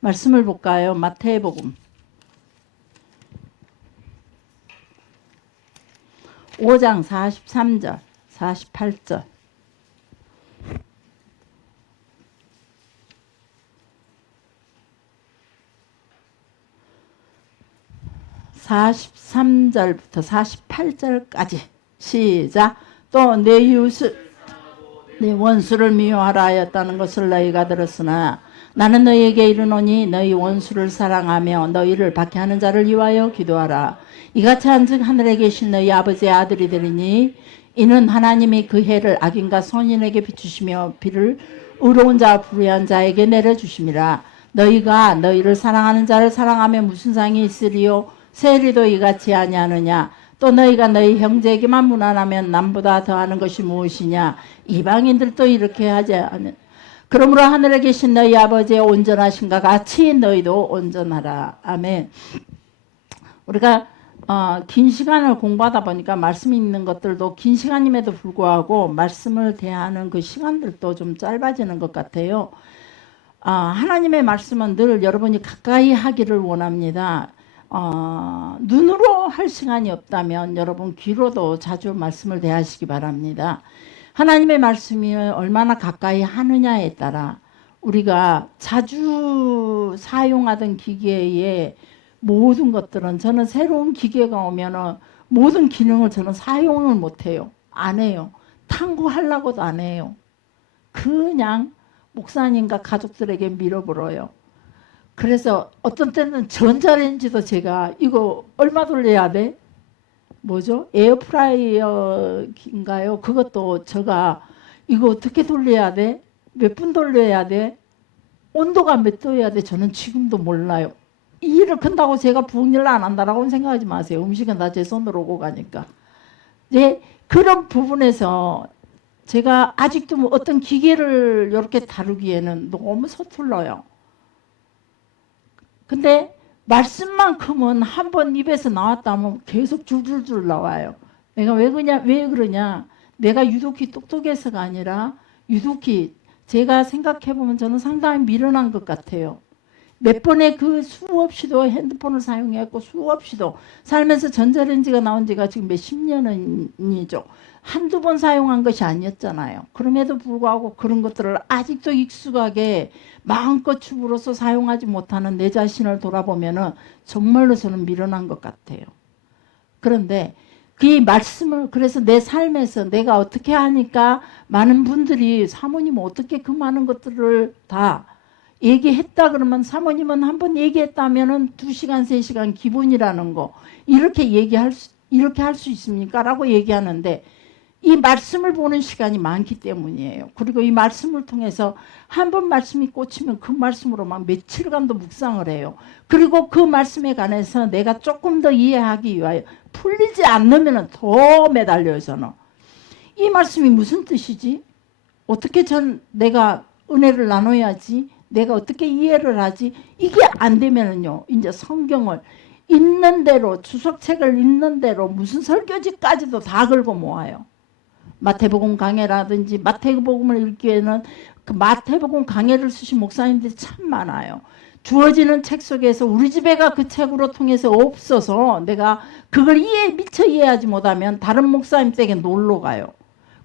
말씀을 볼까요? 마태복음 5장 43절, 48절. (43절부터) (48절까지) 시작. 또 내 이웃을 네 원수를 미워하라 하였다는 것을 너희가 들었으나 나는 너희에게 이르노니 너희 원수를 사랑하며 너희를 박해하는 자를 위하여 기도하라. 이같이 한즉 하늘에 계신 너희 아버지의 아들이 되리니 이는 하나님이 그 해를 악인과 선인에게 비추시며 비를 의로운 자와 불의한 자에게 내려주심이라. 너희가 너희를 사랑하는 자를 사랑하며 무슨 상이 있으리요? 세리도 이같이 아니하느냐? 또 너희가 너희 형제에게만 무난하면 남보다 더하는 것이 무엇이냐? 이방인들도 이렇게 하지 않으. 그러므로 하늘에 계신 너희 아버지의 온전하신가 같이 너희도 온전하라. 아멘. 우리가 긴 시간을 공부하다 보니까 말씀이 있는 것들도 긴 시간임에도 불구하고 말씀을 대하는 그 시간들도 좀 짧아지는 것 같아요. 하나님의 말씀은 늘 여러분이 가까이 하기를 원합니다. 눈으로 할 시간이 없다면 여러분 귀로도 자주 말씀을 대하시기 바랍니다. 하나님의 말씀이 얼마나 가까이 하느냐에 따라 우리가 자주 사용하던 기계의 모든 것들은, 저는 새로운 기계가 오면 모든 기능을 저는 사용을 못해요. 안 해요. 탐구하려고도 안 해요. 그냥 목사님과 가족들에게 밀어버려요. 그래서 어떤 때는 전자레인지도 제가 이거 얼마 돌려야 돼? 뭐죠? 에어프라이어인가요? 그것도 제가 이거 어떻게 돌려야 돼? 몇 분 돌려야 돼? 온도가 몇 도여야 돼? 저는 지금도 몰라요. 이 일을 큰다고 제가 부엌일 안 한다라고는 생각하지 마세요. 음식은 다 제 손으로 오고 가니까. 네, 그런 부분에서 제가 아직도 어떤 기계를 이렇게 다루기에는 너무 서툴러요. 근데 말씀만큼은 한 번 입에서 나왔다면 계속 줄줄줄 나와요. 내가 왜 그러냐? 내가 유독히 똑똑해서가 아니라 유독히 제가 생각해보면 저는 상당히 미련한 것 같아요. 몇 번의 그 수없이도 핸드폰을 사용했고 수없이도 살면서 전자레인지가 나온 지가 지금 몇십 년이죠. 한두 번 사용한 것이 아니었잖아요. 그럼에도 불구하고 그런 것들을 아직도 익숙하게 마음껏 춤으로써 사용하지 못하는 내 자신을 돌아보면 정말로 저는 미련한 것 같아요. 그런데 그 말씀을, 그래서 내 삶에서 내가 어떻게 하니까 많은 분들이 사모님 어떻게 그 많은 것들을 다 얘기했다 그러면, 사모님은 한번 얘기했다면 2시간 3시간 기본이라는 거 이렇게 할 수 있습니까? 라고 얘기하는데 이 말씀을 보는 시간이 많기 때문이에요. 그리고 이 말씀을 통해서 한 번 말씀이 꽂히면 그 말씀으로만 며칠간도 묵상을 해요. 그리고 그 말씀에 관해서 내가 조금 더 이해하기 위하여 풀리지 않으면 더 매달려요. 저는 이 말씀이 무슨 뜻이지? 어떻게 내가 은혜를 나눠야지? 내가 어떻게 이해를 하지? 이게 안 되면은요, 이제 성경을 읽는 대로, 주석책을 읽는 대로 무슨 설교지까지도 다 긁어 모아요. 마태복음 강해라든지 마태복음을 읽기에는 그 마태복음 강해를 쓰신 목사님들이 참 많아요. 주어지는 책 속에서 우리 집에가 그 책으로 통해서 없어서 내가 그걸 미처 이해하지 못하면 다른 목사님 댁에 놀러 가요.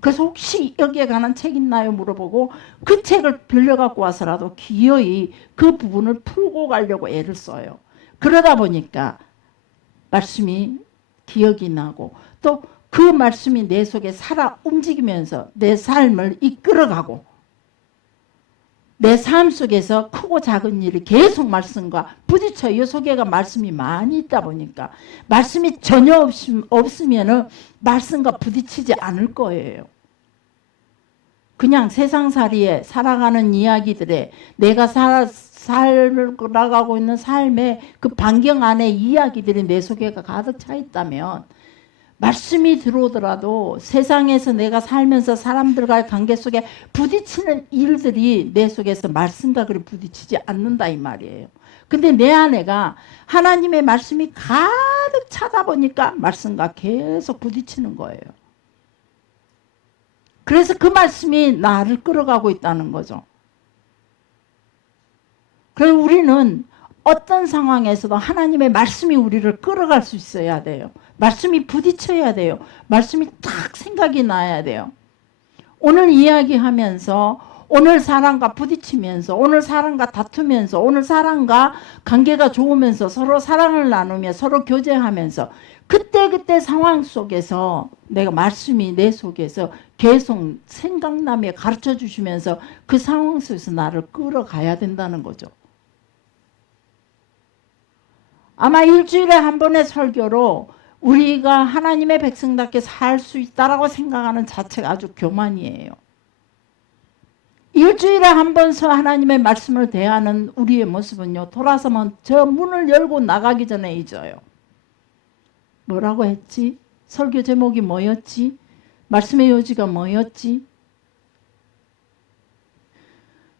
그래서 혹시 여기에 관한 책 있나요? 물어보고 그 책을 빌려갖고 와서라도 기어이 그 부분을 풀고 가려고 애를 써요. 그러다 보니까 말씀이 기억이 나고 또 그 말씀이 내 속에 살아 움직이면서 내 삶을 이끌어가고 내 삶 속에서 크고 작은 일이 계속 말씀과 부딪혀요. 이 속에가 말씀이 많이 있다 보니까 말씀이 전혀 없으면 말씀과 부딪히지 않을 거예요. 그냥 세상살이에 살아가는 이야기들에 내가 살아가고 있는 삶의 그 반경 안에 이야기들이 내 속에가 가득 차 있다면 말씀이 들어오더라도 세상에서 내가 살면서 사람들과의 관계 속에 부딪히는 일들이 내 속에서 말씀과 그리 부딪히지 않는다 이 말이에요. 근데 내 안에가 하나님의 말씀이 가득 차다 보니까 말씀과 계속 부딪히는 거예요. 그래서 그 말씀이 나를 끌어가고 있다는 거죠. 그래서 우리는 어떤 상황에서도 하나님의 말씀이 우리를 끌어갈 수 있어야 돼요. 말씀이 부딪혀야 돼요. 말씀이 딱 생각이 나야 돼요. 오늘 이야기하면서, 오늘 사람과 부딪히면서, 오늘 사람과 다투면서, 오늘 사람과 관계가 좋으면서, 서로 사랑을 나누며 서로 교제하면서, 그때 상황 속에서 내가 말씀이 내 속에서 계속 생각나며 가르쳐 주시면서 그 상황 속에서 나를 끌어가야 된다는 거죠. 아마 일주일에 한 번의 설교로 우리가 하나님의 백성답게 살 수 있다라고 생각하는 자체가 아주 교만이에요. 일주일에 한 번서 하나님의 말씀을 대하는 우리의 모습은요, 돌아서면 저 문을 열고 나가기 전에 잊어요. 뭐라고 했지? 설교 제목이 뭐였지? 말씀의 요지가 뭐였지?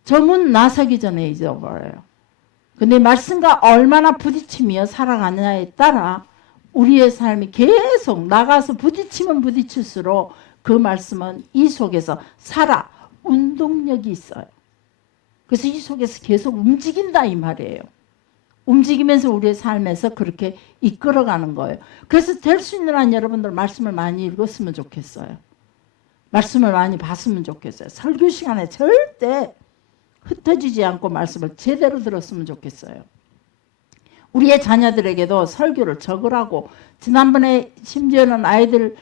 저 문 나서기 전에 잊어버려요. 근데 말씀과 얼마나 부딪히며 살아가느냐에 따라 우리의 삶이 계속 나가서 부딪히면 부딪힐수록 그 말씀은 이 속에서 살아 운동력이 있어요. 그래서 이 속에서 계속 움직인다 이 말이에요. 움직이면서 우리의 삶에서 그렇게 이끌어가는 거예요. 그래서 될 수 있는 한 여러분들 말씀을 많이 읽었으면 좋겠어요. 말씀을 많이 봤으면 좋겠어요. 설교 시간에 절대 흩어지지 않고 말씀을 제대로 들었으면 좋겠어요. 우리의 자녀들에게도 설교를 적으라고, 지난번에 심지어는 아이들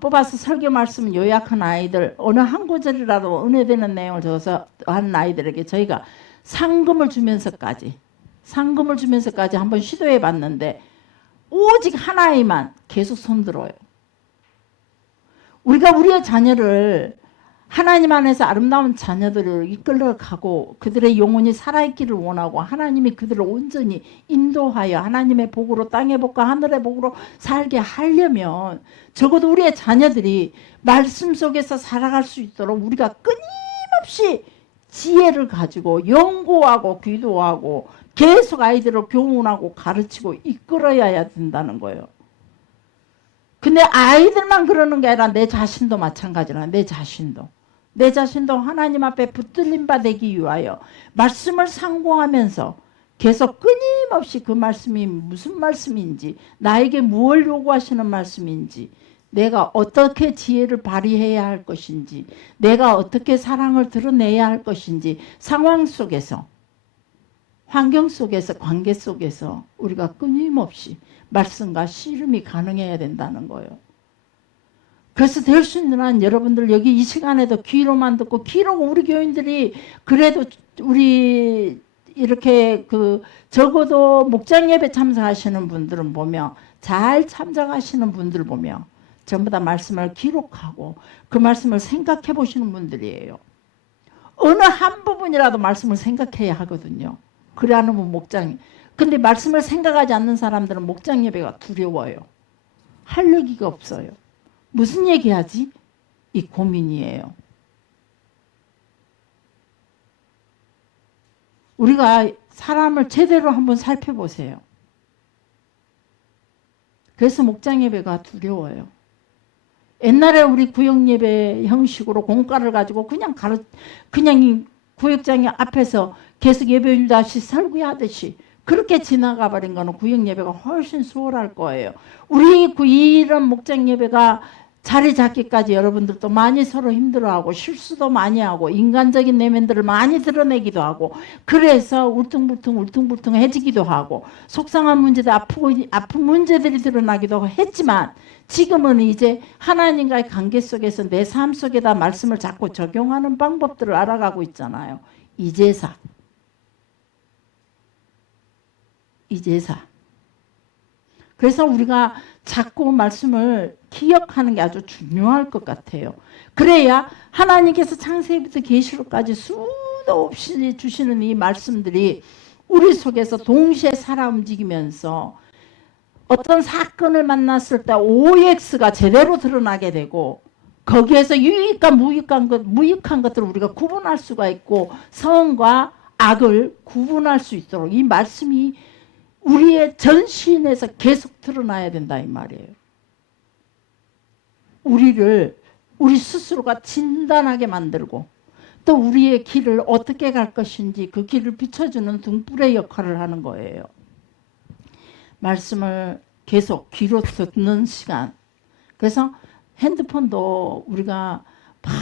뽑아서 설교 말씀 요약한 아이들 어느 한 구절이라도 은혜되는 내용을 적어서 하는 아이들에게 저희가 상금을 주면서까지 한번 시도해 봤는데 오직 한 아이만 계속 손들어요. 우리가 우리의 자녀를, 하나님 안에서 아름다운 자녀들을 이끌어가고 그들의 영혼이 살아있기를 원하고 하나님이 그들을 온전히 인도하여 하나님의 복으로, 땅의 복과 하늘의 복으로 살게 하려면 적어도 우리의 자녀들이 말씀 속에서 살아갈 수 있도록 우리가 끊임없이 지혜를 가지고 연구하고 기도하고 계속 아이들을 교훈하고 가르치고 이끌어야 된다는 거예요. 근데 아이들만 그러는 게 아니라 내 자신도 마찬가지라. 내 자신도 하나님 앞에 붙들림 바 되기 위하여 말씀을 상고하면서 계속 끊임없이 그 말씀이 무슨 말씀인지, 나에게 무엇을 요구하시는 말씀인지, 내가 어떻게 지혜를 발휘해야 할 것인지, 내가 어떻게 사랑을 드러내야 할 것인지, 상황 속에서, 환경 속에서, 관계 속에서 우리가 끊임없이 말씀과 씨름이 가능해야 된다는 거예요. 그래서 될 수 있는 한 여러분들 여기 이 시간에도 귀로만 듣고, 귀로 우리 교인들이 그래도 우리 이렇게 적어도 목장 예배 참석하시는 분들은 보면, 잘 참석하시는 분들 보면 전부 다 말씀을 기록하고 그 말씀을 생각해 보시는 분들이에요. 어느 한 부분이라도 말씀을 생각해야 하거든요. 그래 안 하면 목장이. 근데 말씀을 생각하지 않는 사람들은 목장 예배가 두려워요. 할 얘기가 없어요. 무슨 얘기하지? 이 고민이에요. 우리가 사람을 제대로 한번 살펴보세요. 그래서 목장 예배가 두려워요. 옛날에 우리 구역 예배 형식으로 공과를 가지고 그냥 이 구역장이 앞에서 계속 예배율다시 설교하듯이 그렇게 지나가 버린 거는 구역 예배가 훨씬 수월할 거예요. 우리 이런 목장 예배가 자리 잡기까지 여러분들도 많이 서로 힘들어하고 실수도 많이 하고 인간적인 내면들을 많이 드러내기도 하고, 그래서 울퉁불퉁해지기도 하고 속상한 문제들, 아픈 문제들이 드러나기도 했지만, 지금은 이제 하나님과의 관계 속에서 내 삶 속에다 말씀을 자꾸 적용하는 방법들을 알아가고 있잖아요. 이제사. 그래서 우리가 자꾸 말씀을 기억하는 게 아주 중요할 것 같아요. 그래야 하나님께서 창세기부터 계시록까지 수도 없이 주시는 이 말씀들이 우리 속에서 동시에 살아 움직이면서 어떤 사건을 만났을 때 OX가 제대로 드러나게 되고, 거기에서 유익과 무익한 것들을 우리가 구분할 수가 있고, 선과 악을 구분할 수 있도록 이 말씀이 우리의 전신에서 계속 드러나야 된다 이 말이에요. 우리 스스로가 진단하게 만들고 또 우리의 길을 어떻게 갈 것인지 그 길을 비춰주는 등불의 역할을 하는 거예요. 말씀을 계속 귀로 듣는 시간. 그래서 핸드폰도 우리가 막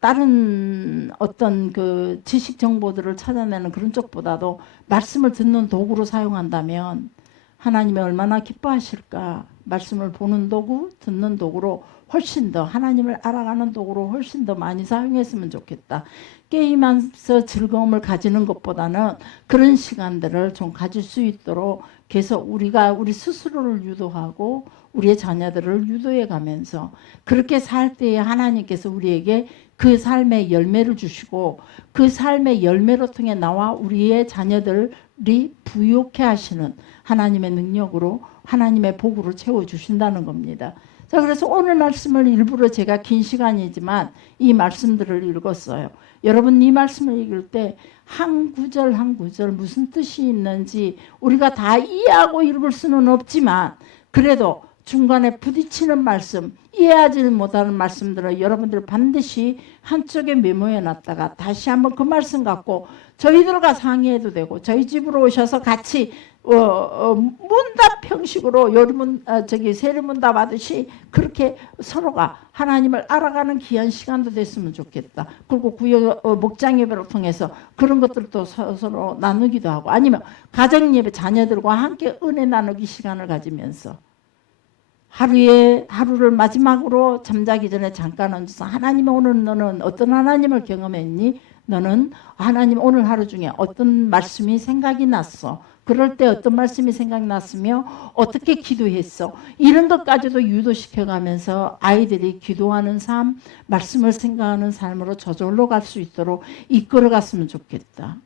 다른 어떤 그 지식 정보들을 찾아내는 그런 쪽보다도 말씀을 듣는 도구로 사용한다면 하나님이 얼마나 기뻐하실까. 말씀을 보는 도구, 듣는 도구로 훨씬 더 하나님을 알아가는 도구로 훨씬 더 많이 사용했으면 좋겠다. 게임하면서 즐거움을 가지는 것보다는 그런 시간들을 좀 가질 수 있도록 계속 우리가 우리 스스로를 유도하고 우리의 자녀들을 유도해 가면서 그렇게 살 때에 하나님께서 우리에게 그 삶의 열매를 주시고 그 삶의 열매로 통해 나와 우리의 자녀들이 부욕해 하시는 하나님의 능력으로 하나님의 복으로 채워주신다는 겁니다. 자, 그래서 오늘 말씀을 일부러 제가 긴 시간이지만 이 말씀들을 읽었어요. 여러분 이 말씀을 읽을 때 한 구절 한 구절 무슨 뜻이 있는지 우리가 다 이해하고 읽을 수는 없지만 그래도 중간에 부딪히는 말씀, 이해하지 못하는 말씀들을 여러분들 반드시 한쪽에 메모해 놨다가 다시 한번 그 말씀 갖고 저희들과 상의해도 되고 저희 집으로 오셔서 같이 문답 형식으로 세례문답 하듯이 그렇게 서로가 하나님을 알아가는 귀한 시간도 됐으면 좋겠다. 그리고 목장 예배를 통해서 그런 것들도 서로 나누기도 하고 아니면 가정 예배 자녀들과 함께 은혜 나누기 시간을 가지면서 하루를 마지막으로 잠자기 전에 잠깐 얹어서 하나님 오늘 너는 어떤 하나님을 경험했니? 너는 하나님 오늘 하루 중에 어떤 말씀이 생각이 났어? 그럴 때 어떤 말씀이 생각났으며 어떻게 기도했어? 이런 것까지도 유도시켜가면서 아이들이 기도하는 삶, 말씀을 생각하는 삶으로 저절로 갈 수 있도록 이끌어갔으면 좋겠다.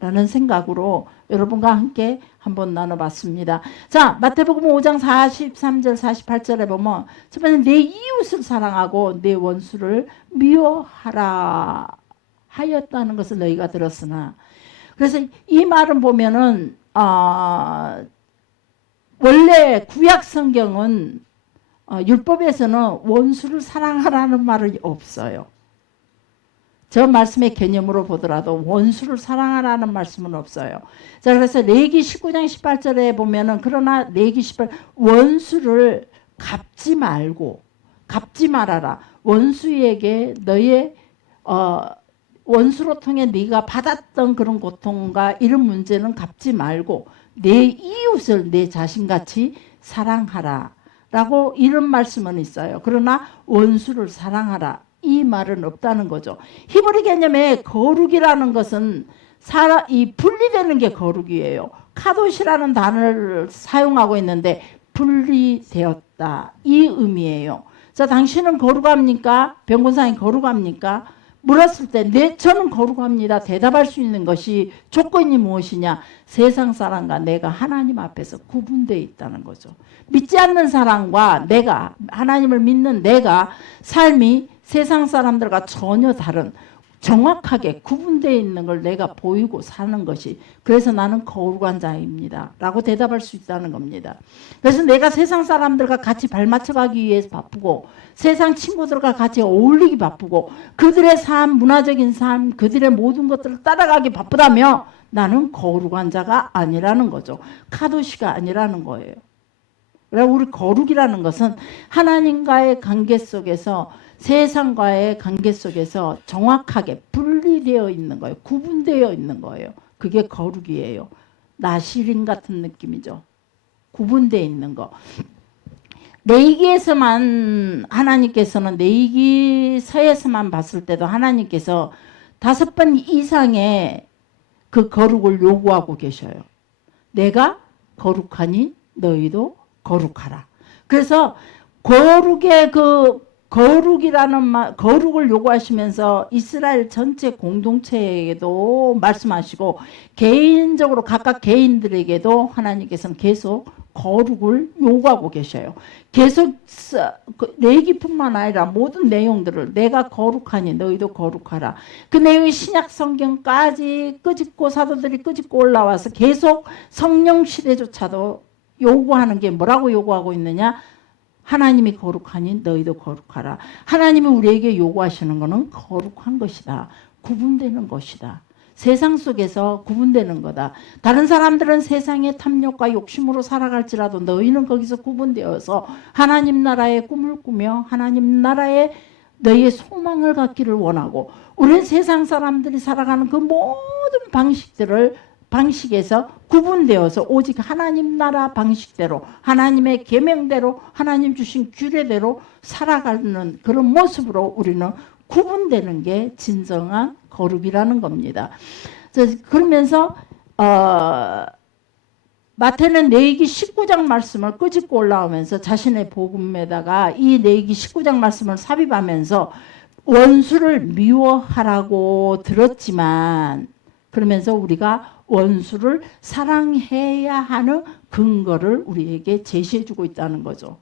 라는 생각으로 여러분과 함께 한번 나눠봤습니다. 자, 마태복음 5장 43절 48절에 보면 첫 번째 내 이웃을 사랑하고 내 원수를 미워하라 하였다는 것을 너희가 들었으나 그래서 이 말은 보면은 원래 구약 성경은 율법에서는 원수를 사랑하라는 말이 없어요. 저 말씀의 개념으로 보더라도 원수를 사랑하라는 말씀은 없어요. 자, 그래서 레위기 19장 18절에 보면은 그러나 레위기 18 원수를 갚지 말아라. 원수에게 너의 원수로 통해 네가 받았던 그런 고통과 이런 문제는 갚지 말고 내 이웃을 내 자신같이 사랑하라 라고 이런 말씀은 있어요. 그러나 원수를 사랑하라 이 말은 없다는 거죠. 히브리 개념의 거룩이라는 것은 이 분리되는 게 거룩이에요. 카도시라는 단어를 사용하고 있는데 분리되었다 이 의미예요. 자, 당신은 거룩합니까? 병곤상이 거룩합니까? 물었을 때 저는 거룩합니다. 대답할 수 있는 것이 조건이 무엇이냐? 세상 사람과 내가 하나님 앞에서 구분되어 있다는 거죠. 믿지 않는 사람과 내가 하나님을 믿는 내가 삶이 세상 사람들과 전혀 다른 정확하게 구분되어 있는 걸 내가 보이고 사는 것이 그래서 나는 거룩한 자입니다 라고 대답할 수 있다는 겁니다. 그래서 내가 세상 사람들과 같이 발맞춰가기 위해서 바쁘고 세상 친구들과 같이 어울리기 바쁘고 그들의 삶, 문화적인 삶, 그들의 모든 것들을 따라가기 바쁘다며 나는 거룩한 자가 아니라는 거죠. 카도시가 아니라는 거예요. 그래서 우리 거룩이라는 것은 하나님과의 관계 속에서 세상과의 관계 속에서 정확하게 분리되어 있는 거예요. 구분되어 있는 거예요. 그게 거룩이에요. 나시린 같은 느낌이죠. 구분되어 있는 거. 레위기에서만 하나님께서는 레위기서에서만 봤을 때도 하나님께서 5번 이상의 그 거룩을 요구하고 계셔요. 내가 거룩하니 너희도 거룩하라. 그래서 거룩을 요구하시면서 이스라엘 전체 공동체에게도 말씀하시고 개인적으로 각각 개인들에게도 하나님께서는 계속 거룩을 요구하고 계셔요. 계속 레위기뿐만 아니라 모든 내용들을 내가 거룩하니 너희도 거룩하라. 그 내용이 신약 성경까지 끄집고 사도들이 끄집고 올라와서 계속 성령 시대조차도 요구하는 게 뭐라고 요구하고 있느냐? 하나님이 거룩하니 너희도 거룩하라. 하나님이 우리에게 요구하시는 것은 거룩한 것이다. 구분되는 것이다. 세상 속에서 구분되는 거다. 다른 사람들은 세상의 탐욕과 욕심으로 살아갈지라도 너희는 거기서 구분되어서 하나님 나라의 꿈을 꾸며 하나님 나라의 너희의 소망을 갖기를 원하고, 우리는 세상 사람들이 살아가는 그 모든 방식에서 구분되어서 오직 하나님 나라 방식대로, 하나님의 계명대로, 하나님 주신 규례대로 살아가는 그런 모습으로 우리는 구분되는 게 진정한 거룩이라는 겁니다. 그러면서 마태는 레위기 19장 말씀을 끄집고 올라오면서 자신의 복음에다가 이 레위기 19장 말씀을 삽입하면서 원수를 미워하라고 들었지만, 그러면서 우리가 원수를 사랑해야 하는 근거를 우리에게 제시해주고 있다는 거죠.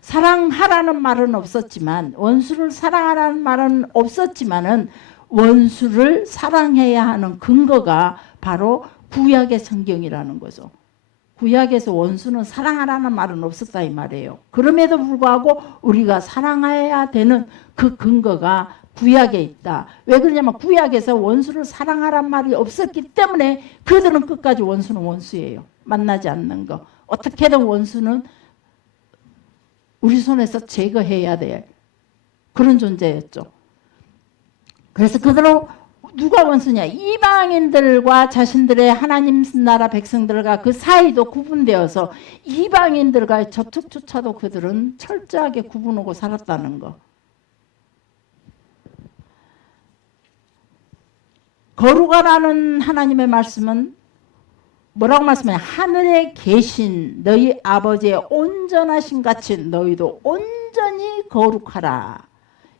사랑하라는 말은 없었지만, 원수를 사랑하라는 말은 없었지만은 원수를 사랑해야 하는 근거가 바로 구약의 성경이라는 거죠. 구약에서 원수는 사랑하라는 말은 없었다 이 말이에요. 그럼에도 불구하고 우리가 사랑해야 되는 그 근거가 구약에 있다. 왜 그러냐면 구약에서 원수를 사랑하란 말이 없었기 때문에 그들은 끝까지 원수는 원수예요. 만나지 않는 거. 어떻게든 원수는 우리 손에서 제거해야 돼. 그런 존재였죠. 그래서 그들은 누가 원수냐? 이방인들과 자신들의 하나님 나라 백성들과 그 사이도 구분되어서 이방인들과의 접촉조차도 그들은 철저하게 구분하고 살았다는 거. 거룩하라는 하나님의 말씀은 뭐라고 말씀해요? 하늘에 계신 너희 아버지의 온전하신 같이 너희도 온전히 거룩하라.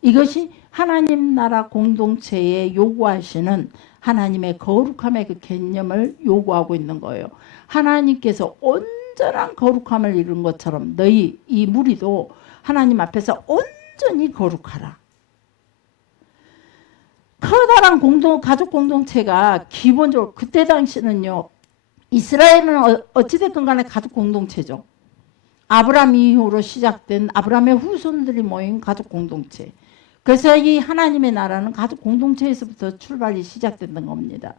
이것이 하나님 나라 공동체에 요구하시는 하나님의 거룩함의 그 개념을 요구하고 있는 거예요. 하나님께서 온전한 거룩함을 이룬 것처럼 너희 이 무리도 하나님 앞에서 온전히 거룩하라. 커다란 가족 공동체가 기본적으로 그때 당시는요, 이스라엘은 어찌됐건 간에 가족 공동체죠. 아브라함 이후로 시작된 아브라함의 후손들이 모인 가족 공동체. 그래서 이 하나님의 나라는 가족 공동체에서부터 출발이 시작됐던 겁니다.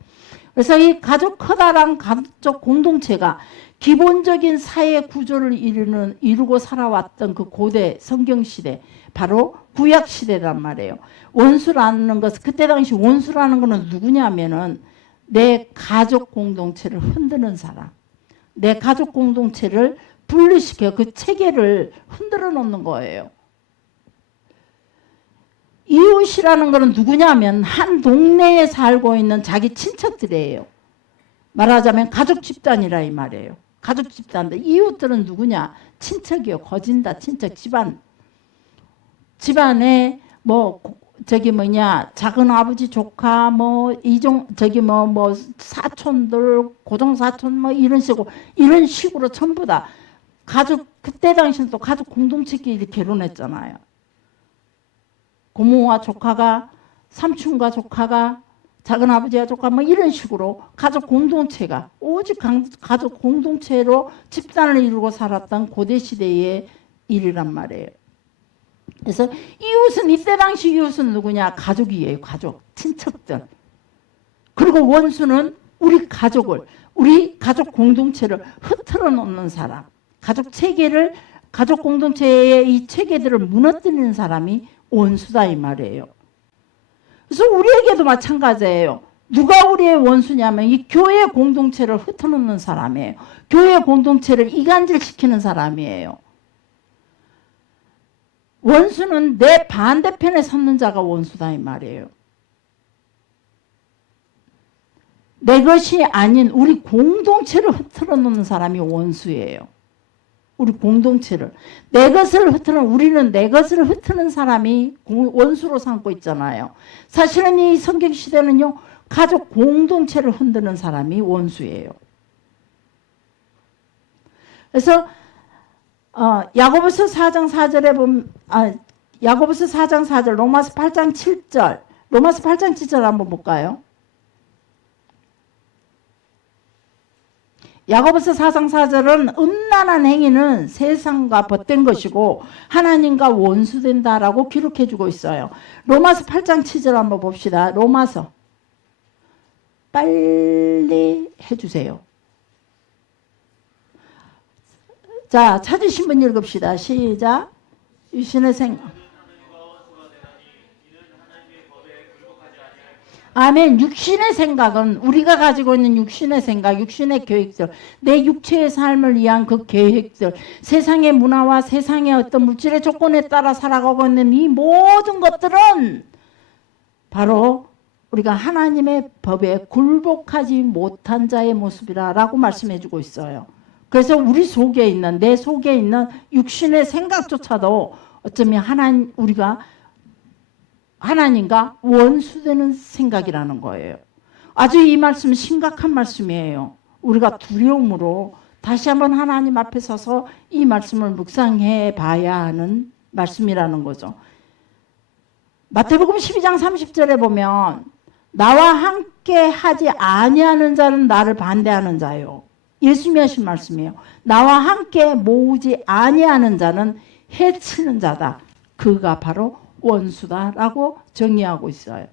그래서 이 커다란 가족 공동체가 기본적인 사회 구조를 이루고 살아왔던 그 고대 성경시대, 바로 구약시대란 말이에요. 원수라는 것, 그때 당시 원수라는 것은 누구냐면은 내 가족 공동체를 흔드는 사람, 내 가족 공동체를 분리시켜 그 체계를 흔들어 놓는 거예요. 이웃이라는 것은 누구냐면 한 동네에 살고 있는 자기 친척들이에요. 말하자면 가족 집단이라 이 말이에요. 가족 집단들. 이웃들은 누구냐? 친척이요. 거진다. 친척 집안. 집안에 작은 아버지 조카 사촌들 고종 사촌 이런 식으로 전부 다 가족. 그때 당시는 또 가족 공동체끼리 결혼했잖아요. 고모와 조카가, 삼촌과 조카가, 작은아버지와 조카 이런 식으로 가족 공동체가 오직 가족 공동체로 집단을 이루고 살았던 고대시대의 일이란 말이에요. 그래서 이웃은, 이때 당시 이웃은 누구냐? 가족이에요. 가족, 친척들. 그리고 원수는 우리 가족 공동체를 흐트러 놓는 사람, 가족 공동체의 이 체계들을 무너뜨리는 사람이 원수다 이 말이에요. 그래서 우리에게도 마찬가지예요. 누가 우리의 원수냐면 이 교회 공동체를 흩어놓는 사람이에요. 교회 공동체를 이간질시키는 사람이에요. 원수는 내 반대편에 섰는 자가 원수다 이 말이에요. 내 것이 아닌 우리 공동체를 흩어놓는 사람이 원수예요. 우리 공동체를. 우리는 내 것을 흩트는 사람이 원수로 삼고 있잖아요. 사실은 이 성경시대는요, 가족 공동체를 흔드는 사람이 원수예요. 그래서 야고보서 4장 4절에 보면, 야고보서 4장 4절, 로마서 8장 7절 한번 볼까요? 야고보서 4장 4절은 음란한 행위는 세상과 벗된 것이고 하나님과 원수된다라고 기록해주고 있어요. 로마서 8장 7절 한번 봅시다. 로마서 빨리 해주세요. 자, 찾으신 분 읽읍시다. 시작. 육신의 생각. 아멘. 육신의 생각은 우리가 가지고 있는 육신의 생각, 육신의 계획들, 내 육체의 삶을 위한 그 계획들, 세상의 문화와 세상의 어떤 물질의 조건에 따라 살아가고 있는 이 모든 것들은 바로 우리가 하나님의 법에 굴복하지 못한 자의 모습이라고 말씀해 주고 있어요. 그래서 우리 속에 있는, 내 속에 있는 육신의 생각조차도 어쩌면 우리가 하나님과 원수되는 생각이라는 거예요. 아주 이 말씀은 심각한 말씀이에요. 우리가 두려움으로 다시 한번 하나님 앞에 서서 이 말씀을 묵상해 봐야 하는 말씀이라는 거죠. 마태복음 12장 30절에 보면 나와 함께 하지 아니하는 자는 나를 반대하는 자요. 예수님이 하신 말씀이에요. 나와 함께 모으지 아니하는 자는 해치는 자다. 그가 바로 원수다라고 정의하고 있어요.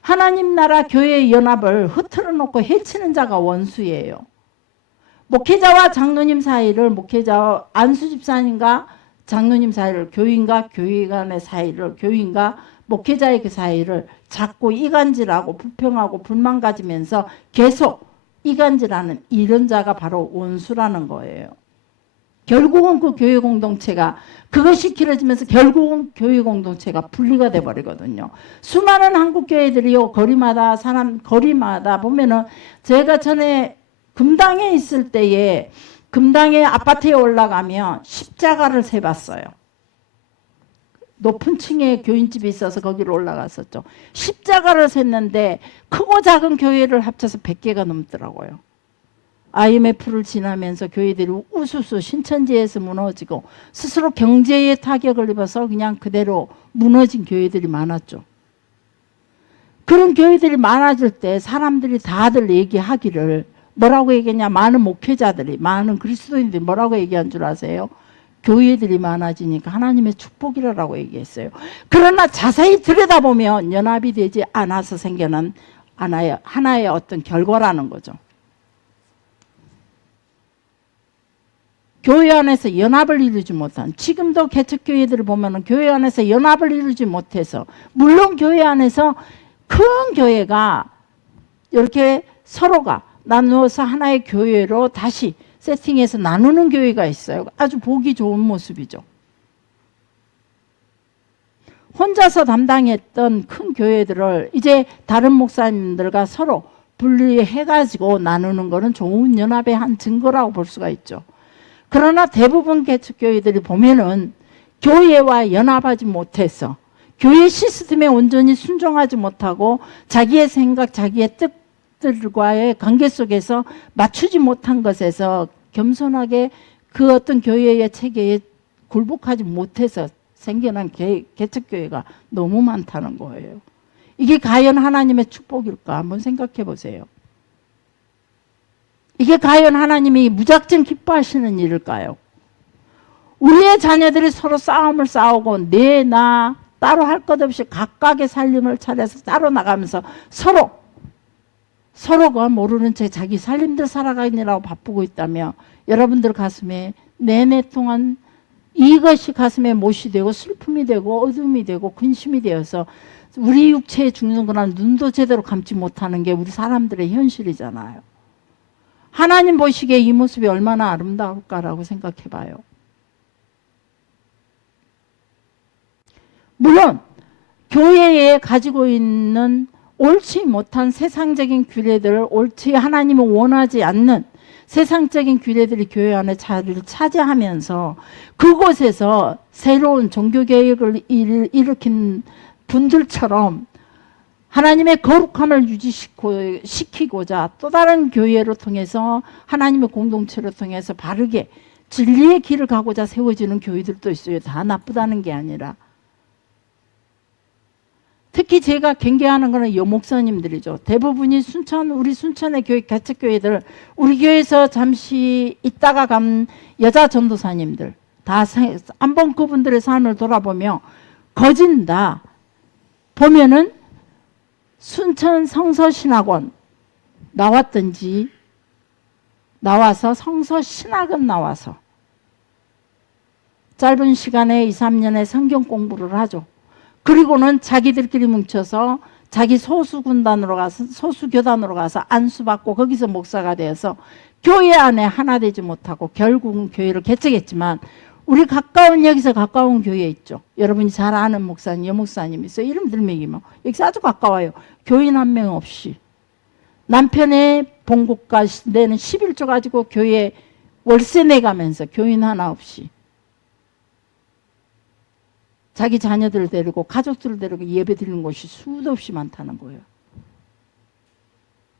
하나님 나라 교회의 연합을 흐트러 놓고 해치는 자가 원수예요. 목회자와 장로님 사이를, 목회자와 안수집사님과 장로님 사이를, 교인과 교회 간의 사이를, 교인과 목회자의 그 사이를 자꾸 이간질하고 불평하고 불만 가지면서 계속 이간질하는 이런 자가 바로 원수라는 거예요. 결국은 그 교회 공동체가 그것이 길어지면서 결국은 교회 공동체가 분리가 돼버리거든요. 수많은 한국 교회들이요, 거리마다 보면은 제가 전에 금당에 있을 때에 금당의 아파트에 올라가면 십자가를 세봤어요. 높은 층에 교인집이 있어서 거기로 올라갔었죠. 십자가를 셌는데 크고 작은 교회를 합쳐서 100개가 넘더라고요. IMF를 지나면서 교회들이 우수수 신천지에서 무너지고 스스로 경제에 타격을 입어서 그냥 그대로 무너진 교회들이 많았죠. 그런 교회들이 많아질 때 사람들이 다들 얘기하기를 뭐라고 얘기했냐. 많은 목회자들이, 많은 그리스도인들이 뭐라고 얘기한 줄 아세요? 교회들이 많아지니까 하나님의 축복이라고 얘기했어요. 그러나 자세히 들여다보면 연합이 되지 않아서 생겨난 하나의 어떤 결과라는 거죠. 교회 안에서 연합을 이루지 못한, 지금도 개척교회들을 보면 교회 안에서 연합을 이루지 못해서, 물론 교회 안에서 큰 교회가 이렇게 서로가 나누어서 하나의 교회로 다시 세팅해서 나누는 교회가 있어요. 아주 보기 좋은 모습이죠. 혼자서 담당했던 큰 교회들을 이제 다른 목사님들과 서로 분리해가지고 나누는 것은 좋은 연합의 한 증거라고 볼 수가 있죠. 그러나 대부분 개척교회들이 보면은 교회와 연합하지 못해서 교회 시스템에 온전히 순종하지 못하고 자기의 생각, 자기의 뜻들과의 관계 속에서 맞추지 못한 것에서 겸손하게 그 어떤 교회의 체계에 굴복하지 못해서 생겨난 개척교회가 너무 많다는 거예요. 이게 과연 하나님의 축복일까? 한번 생각해 보세요. 이게 과연 하나님이 무작정 기뻐하시는 일일까요? 우리의 자녀들이 서로 싸움을 싸우고 내, 나 따로 할 것 없이 각각의 살림을 차려서 따로 나가면서 서로가 모르는 채 자기 살림들 살아가느라고 바쁘고 있다며 여러분들 가슴에 내내 동안 이것이 가슴에 못이 되고 슬픔이 되고 어둠이 되고 근심이 되어서 우리 육체에 죽는 거나 눈도 제대로 감지 못하는 게 우리 사람들의 현실이잖아요. 하나님 보시기에 이 모습이 얼마나 아름다울까라고 생각해 봐요. 물론 교회에 가지고 있는 옳지 못한 세상적인 규례들을 옳지 하나님은 원하지 않는 세상적인 규례들이 교회 안에 자리를 차지하면서 그곳에서 새로운 종교개혁을 일으킨 분들처럼 하나님의 거룩함을 유지시키고자 또 다른 교회를 통해서 하나님의 공동체를 통해서 바르게 진리의 길을 가고자 세워지는 교회들도 있어요. 다 나쁘다는 게 아니라. 특히 제가 경계하는 거는 여목사님들이죠. 대부분이 우리 순천의 교회, 개척교회들, 우리 교회에서 잠시 있다가 간 여자 전도사님들, 다 한번 그분들의 삶을 돌아보며 거진다. 보면은 순천 성서신학원 나왔든지, 나와서 성서신학원 나와서 짧은 시간에 2, 3년의 성경 공부를 하죠. 그리고는 자기들끼리 뭉쳐서 자기 소수군단으로 가서, 소수교단으로 가서 안수받고 거기서 목사가 되어서 교회 안에 하나 되지 못하고 결국은 교회를 개척했지만, 우리 가까운, 여기서 가까운 교회에 있죠. 여러분이 잘 아는 목사님, 여목사님 있어요. 이름들 매기면 여기서 아주 가까워요. 교인 한 명 없이. 남편의 봉급과 내는 11조 가지고 교회 월세 내가면서 교인 하나 없이 자기 자녀들 데리고 가족들을 데리고 예배 드리는 곳이 수도 없이 많다는 거예요.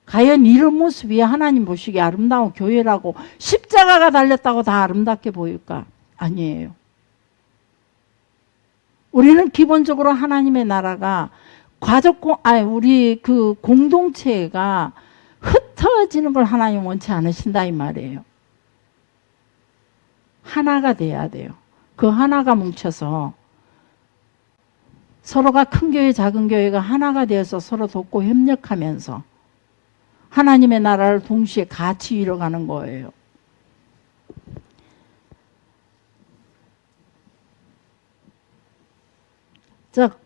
과연 이런 모습이 하나님 보시기에 아름다운 교회라고, 십자가가 달렸다고 다 아름답게 보일까? 아니에요. 우리는 기본적으로 하나님의 나라가 우리 그 공동체가 흩어지는 걸 하나님 원치 않으신다 이 말이에요. 하나가 돼야 돼요. 그 하나가 뭉쳐서 서로가 큰 교회, 작은 교회가 하나가 되어서 서로 돕고 협력하면서 하나님의 나라를 동시에 같이 이뤄가는 거예요. 자,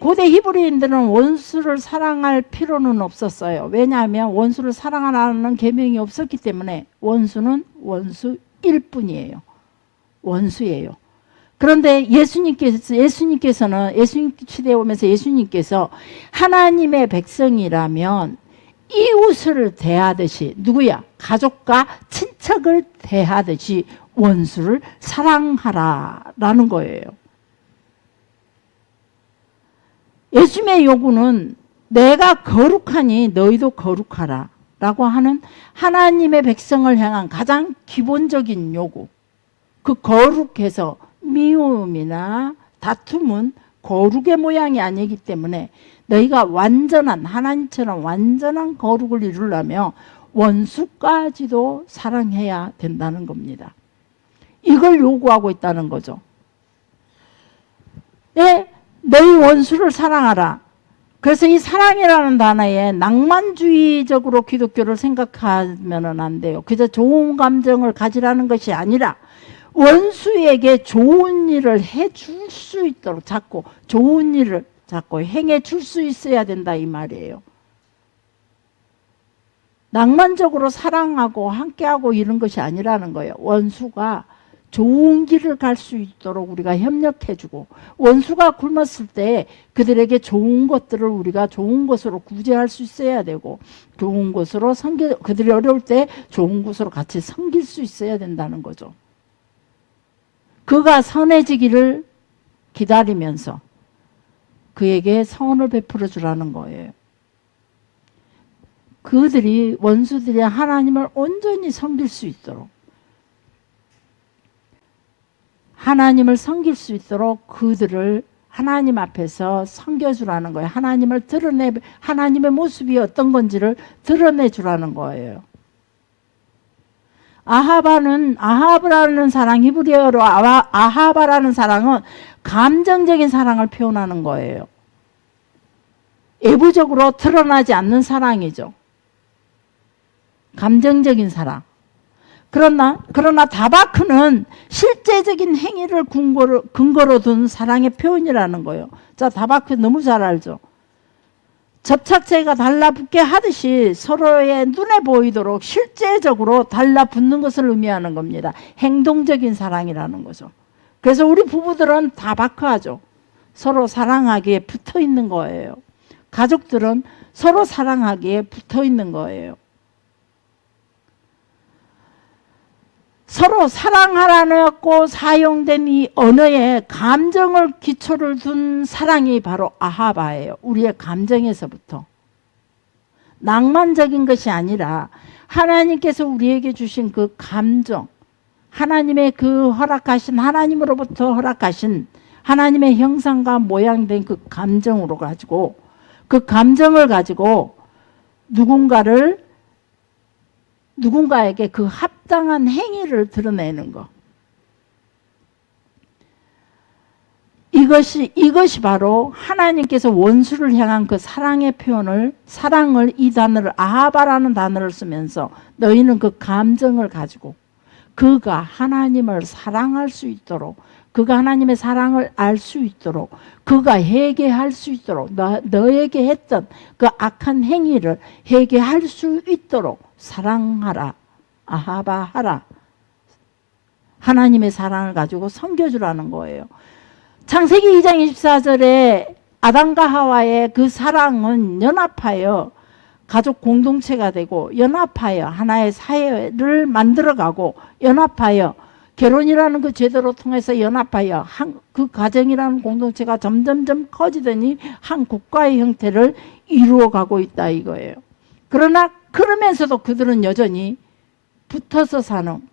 고대 히브리인들은 원수를 사랑할 필요는 없었어요. 왜냐하면 원수를 사랑하라는 계명이 없었기 때문에 원수는 원수일 뿐이에요. 원수예요. 그런데 예수님께서는 예수님 시대에 오면서 예수님께서 하나님의 백성이라면 이웃을 대하듯이, 누구야? 가족과 친척을 대하듯이 원수를 사랑하라라는 거예요. 예수님의 요구는 내가 거룩하니 너희도 거룩하라 라고 하는 하나님의 백성을 향한 가장 기본적인 요구. 그 거룩해서 미움이나 다툼은 거룩의 모양이 아니기 때문에 너희가 완전한, 하나님처럼 완전한 거룩을 이루려면 원수까지도 사랑해야 된다는 겁니다. 이걸 요구하고 있다는 거죠. 네, 너희 원수를 사랑하라. 그래서 이 사랑이라는 단어에 낭만주의적으로 기독교를 생각하면 안 돼요. 그저 좋은 감정을 가지라는 것이 아니라 원수에게 좋은 일을 해줄 수 있도록 자꾸 좋은 일을 자꾸 행해 줄 수 있어야 된다 이 말이에요. 낭만적으로 사랑하고 함께하고 이런 것이 아니라는 거예요. 원수가 좋은 길을 갈 수 있도록 우리가 협력해주고, 원수가 굶었을 때 그들에게 좋은 것들을 우리가 좋은 것으로 구제할 수 있어야 되고, 좋은 것으로 그들이 어려울 때 좋은 것으로 같이 섬길 수 있어야 된다는 거죠. 그가 선해지기를 기다리면서 그에게 선을 베풀어 주라는 거예요. 원수들이 하나님을 온전히 섬길 수 있도록, 하나님을 섬길 수 있도록 그들을 하나님 앞에서 섬겨주라는 거예요. 하나님의 모습이 어떤 건지를 드러내 주라는 거예요. 아하브라는 사랑, 히브리어로 아하바라는 사랑은 감정적인 사랑을 표현하는 거예요. 외부적으로 드러나지 않는 사랑이죠. 감정적인 사랑. 그러나 다바크는 실제적인 행위를 근거로 둔 사랑의 표현이라는 거예요. 자, 다바크 너무 잘 알죠. 접착제가 달라붙게 하듯이 서로의 눈에 보이도록 실제적으로 달라붙는 것을 의미하는 겁니다. 행동적인 사랑이라는 거죠. 그래서 우리 부부들은 다바크하죠. 서로 사랑하기에 붙어 있는 거예요. 가족들은 서로 사랑하기에 붙어 있는 거예요. 서로 사랑하라고 사용된 이 언어에 감정을 기초를 둔 사랑이 바로 아하바예요. 우리의 감정에서부터. 낭만적인 것이 아니라 하나님께서 우리에게 주신 그 감정, 하나님의 그 하나님으로부터 허락하신 하나님의 형상과 모양된 그 감정으로 가지고 그 감정을 가지고 누군가에게 그 합당한 행위를 드러내는 거. 이것이 바로 하나님께서 원수를 향한 그 사랑의 표현을, 사랑을, 이 단어를 아하바라는 단어를 쓰면서 너희는 그 감정을 가지고 그가 하나님을 사랑할 수 있도록, 그가 하나님의 사랑을 알 수 있도록, 그가 회개할 수 있도록, 너에게 했던 그 악한 행위를 회개할 수 있도록 사랑하라, 아하바하라. 하나님의 사랑을 가지고 섬겨주라는 거예요. 창세기 2장 24절에 아담과 하와의 그 사랑은 연합하여 가족 공동체가 되고, 연합하여 하나의 사회를 만들어가고, 연합하여 결혼이라는 그 제도로 통해서 연합하여 그 가정이라는 공동체가 점점점 커지더니 한 국가의 형태를 이루어가고 있다 이거예요. 그러나 그러면서도 그들은 여전히 붙어서 사는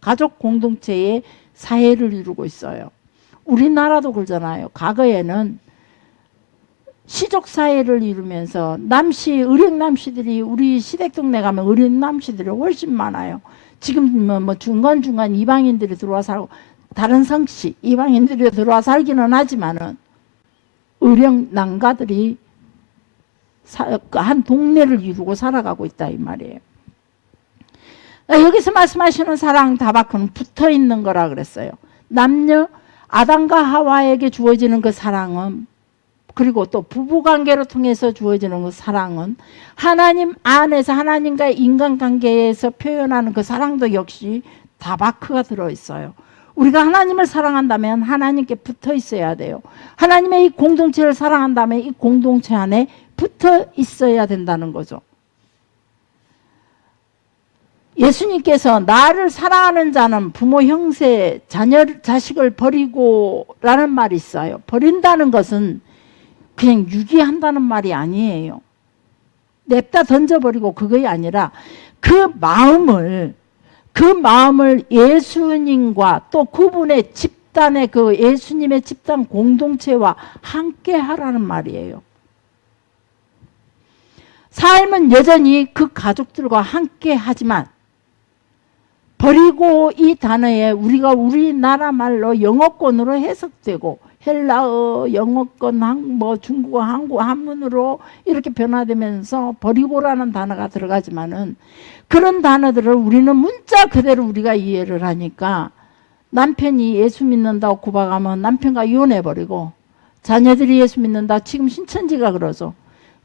가족 공동체의 사회를 이루고 있어요. 우리나라도 그러잖아요. 과거에는 시족사회를 이루면서 의령남씨들이, 우리 시댁동네 가면 의령남씨들이 훨씬 많아요. 지금 뭐 중간중간 이방인들이 들어와 살고, 다른 성씨 이방인들이 들어와 살기는 하지만은 의령남가들이 한 동네를 이루고 살아가고 있다 이 말이에요. 여기서 말씀하시는 사랑 다바크는 붙어 있는 거라 그랬어요. 남녀 아담과 하와에게 주어지는 그 사랑은, 그리고 또 부부관계로 통해서 주어지는 그 사랑은, 하나님 안에서 하나님과의 인간관계에서 표현하는 그 사랑도 역시 다바크가 들어있어요. 우리가 하나님을 사랑한다면 하나님께 붙어 있어야 돼요. 하나님의 이 공동체를 사랑한다면 이 공동체 안에 붙어 있어야 된다는 거죠. 예수님께서 나를 사랑하는 자는 부모, 형제, 자식을 버리고 라는 말이 있어요. 버린다는 것은 그냥 유기한다는 말이 아니에요. 냅다 던져버리고 그게 아니라 그 마음을 예수님과 또 그분의 집단의 그 예수님의 집단 공동체와 함께 하라는 말이에요. 삶은 여전히 그 가족들과 함께 하지만, 버리고 이 단어에 우리가 우리나라 말로 영어권으로 해석되고 헬라어, 영어권, 중국어, 한국, 한문으로 이렇게 변화되면서 버리고라는 단어가 들어가지만은, 그런 단어들을 우리는 문자 그대로 우리가 이해를 하니까, 남편이 예수 믿는다고 구박하면 남편과 이혼해버리고, 자녀들이 예수 믿는다, 지금 신천지가 그러죠.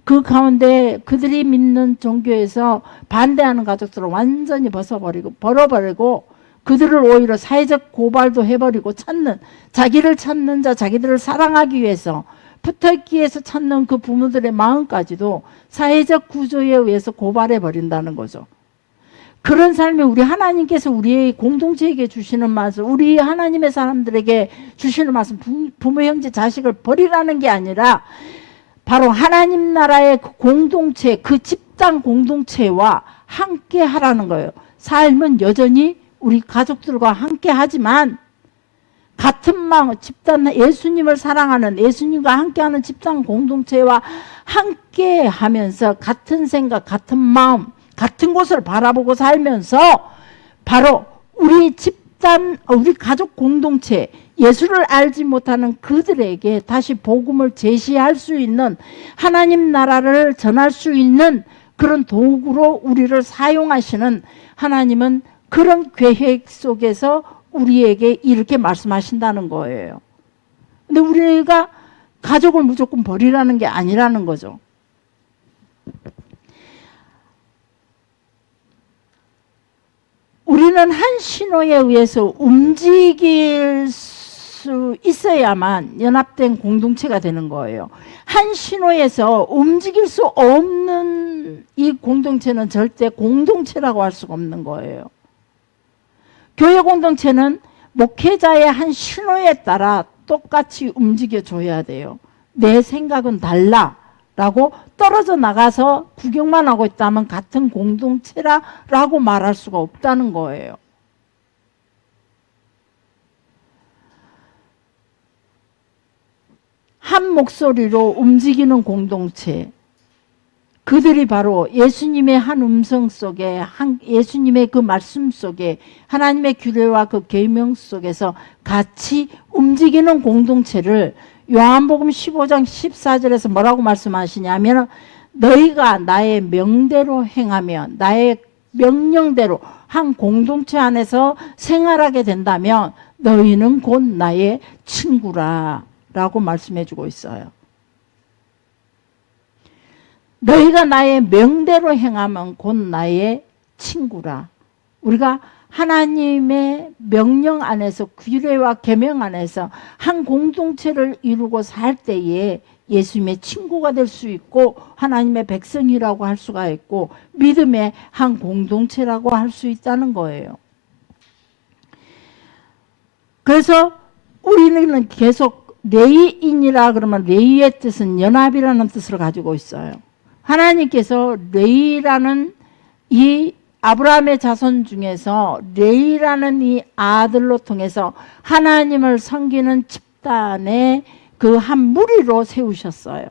그 가운데 그들이 믿는 종교에서 반대하는 가족들을 완전히 벌어버리고 그들을 오히려 사회적 고발도 해버리고 자기를 찾는 자, 자기들을 사랑하기 위해서 붙어있기 위해서 찾는 그 부모들의 마음까지도 사회적 구조에 의해서 고발해버린다는 거죠. 그런 삶에 우리 하나님께서 우리의 공동체에게 주시는 말씀, 우리 하나님의 사람들에게 주시는 말씀, 부모, 형제, 자식을 버리라는 게 아니라 바로 하나님 나라의 그 공동체, 그 집단 공동체와 함께 하라는 거예요. 삶은 여전히 우리 가족들과 함께 하지만 같은 마음, 집단, 예수님을 사랑하는, 예수님과 함께하는 집단 공동체와 함께 하면서 같은 생각, 같은 마음, 같은 곳을 바라보고 살면서 바로 우리 집단, 우리 가족 공동체, 예수를 알지 못하는 그들에게 다시 복음을 제시할 수 있는, 하나님 나라를 전할 수 있는 그런 도구로 우리를 사용하시는 하나님은 그런 계획 속에서 우리에게 이렇게 말씀하신다는 거예요. 근데 우리가 가족을 무조건 버리라는 게 아니라는 거죠. 우리는 한 신호에 의해서 움직일 수 있어야만 연합된 공동체가 되는 거예요. 한 신호에서 움직일 수 없는 이 공동체는 절대 공동체라고 할 수가 없는 거예요. 교회 공동체는 목회자의 한 신호에 따라 똑같이 움직여줘야 돼요. 내 생각은 달라 라고 떨어져 나가서 구경만 하고 있다면 같은 공동체라고 말할 수가 없다는 거예요. 한 목소리로 움직이는 공동체, 그들이 바로 예수님의 한 음성 속에, 예수님의 그 말씀 속에, 하나님의 규례와 그 계명 속에서 같이 움직이는 공동체를 요한복음 15장 14절에서 뭐라고 말씀하시냐면, 너희가 나의 명대로 행하면, 나의 명령대로 한 공동체 안에서 생활하게 된다면 너희는 곧 나의 친구라 라고 말씀해 주고 있어요. 너희가 나의 명대로 행하면 곧 나의 친구라. 우리가 하나님의 명령 안에서, 규례와 계명 안에서 한 공동체를 이루고 살 때에 예수님의 친구가 될 수 있고, 하나님의 백성이라고 할 수가 있고, 믿음의 한 공동체라고 할 수 있다는 거예요. 그래서 우리는 계속 레위인이라 그러면, 레위의 뜻은 연합이라는 뜻을 가지고 있어요. 하나님께서 레위라는 이 아브라함의 자손 중에서 레위라는 이 아들로 통해서 하나님을 섬기는 집단의 그 한 무리로 세우셨어요.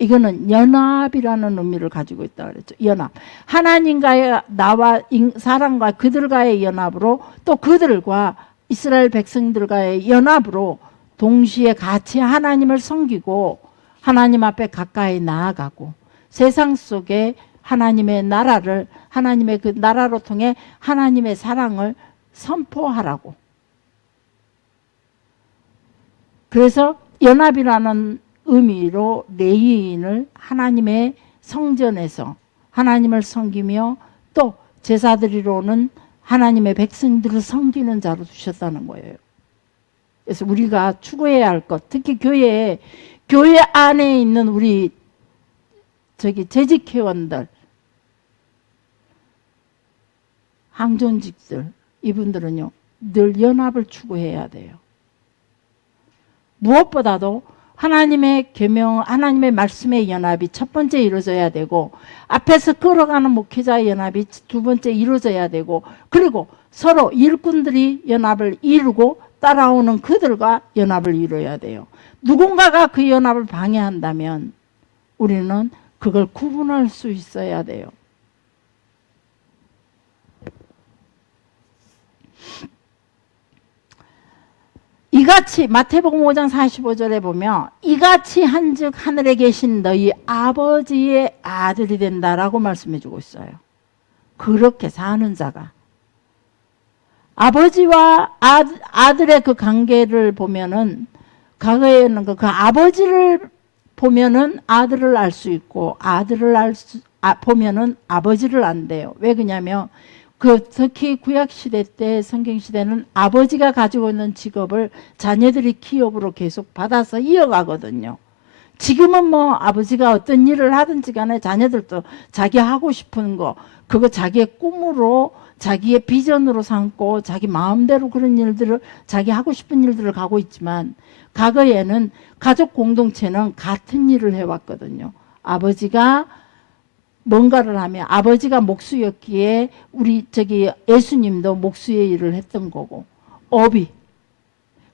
이거는 연합이라는 의미를 가지고 있다고 그랬죠. 연합. 하나님과의, 나와 사람과 그들과의 연합으로, 또 그들과 이스라엘 백성들과의 연합으로 동시에 같이 하나님을 섬기고 하나님 앞에 가까이 나아가고, 세상 속에 하나님의 나라를, 하나님의 그 나라로 통해 하나님의 사랑을 선포하라고. 그래서 연합이라는 의미로 레위인을 하나님의 성전에서 하나님을 섬기며, 또 제사드리러는 하나님의 백성들을 섬기는 자로 두셨다는 거예요. 그래서 우리가 추구해야 할 것, 특히 교회 안에 있는 우리 재직회원들, 항존직들, 이분들은요 늘 연합을 추구해야 돼요. 무엇보다도 하나님의 계명, 하나님의 말씀의 연합이 첫 번째 이루어져야 되고, 앞에서 걸어가는 목회자의 연합이 두 번째 이루어져야 되고, 그리고 서로 일꾼들이 연합을 이루고 따라오는 그들과 연합을 이루어야 돼요. 누군가가 그 연합을 방해한다면 우리는 그걸 구분할 수 있어야 돼요. 이같이 마태복음 5장 45절에 보면, 이같이 한즉 하늘에 계신 너희 아버지의 아들이 된다라고 말씀해 주고 있어요. 그렇게 사는 자가, 아버지와 아들의 그 관계를 보면은, 과거에는 그 아버지를 보면은 아들을 알 수 있고, 아들을 보면은 아버지를 안돼요. 왜 그러냐면, 특히 구약시대 때, 성경시대는 아버지가 가지고 있는 직업을 자녀들이 기업으로 계속 받아서 이어가거든요. 지금은 뭐 아버지가 어떤 일을 하든지 간에 자녀들도 자기 하고 싶은 거, 그거 자기의 꿈으로, 자기의 비전으로 삼고 자기 마음대로 그런 일들을, 자기 하고 싶은 일들을 가고 있지만, 과거에는 가족 공동체는 같은 일을 해왔거든요. 아버지가 뭔가를 하면 아버지가 목수였기에 우리 예수님도 목수의 일을 했던 거고, 업이.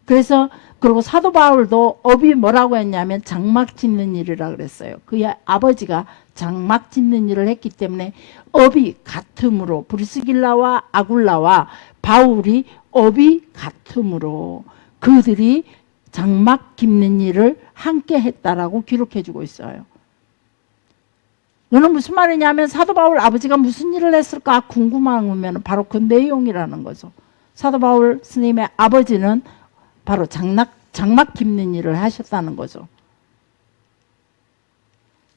그래서 그리고 사도 바울도 업이 뭐라고 했냐면 장막 짓는 일이라 그랬어요. 그의 아버지가 장막 짓는 일을 했기 때문에 업이 같으므로, 브리스길라와 아굴라와 바울이 업이 같으므로 그들이 장막 깁는 일을 함께 했다라고 기록해 주고 있어요. 이거는 무슨 말이냐면, 사도 바울 아버지가 무슨 일을 했을까 궁금하면 바로 그 내용이라는 거죠. 사도 바울 스님의 아버지는 바로 장막 깁는 일을 하셨다는 거죠.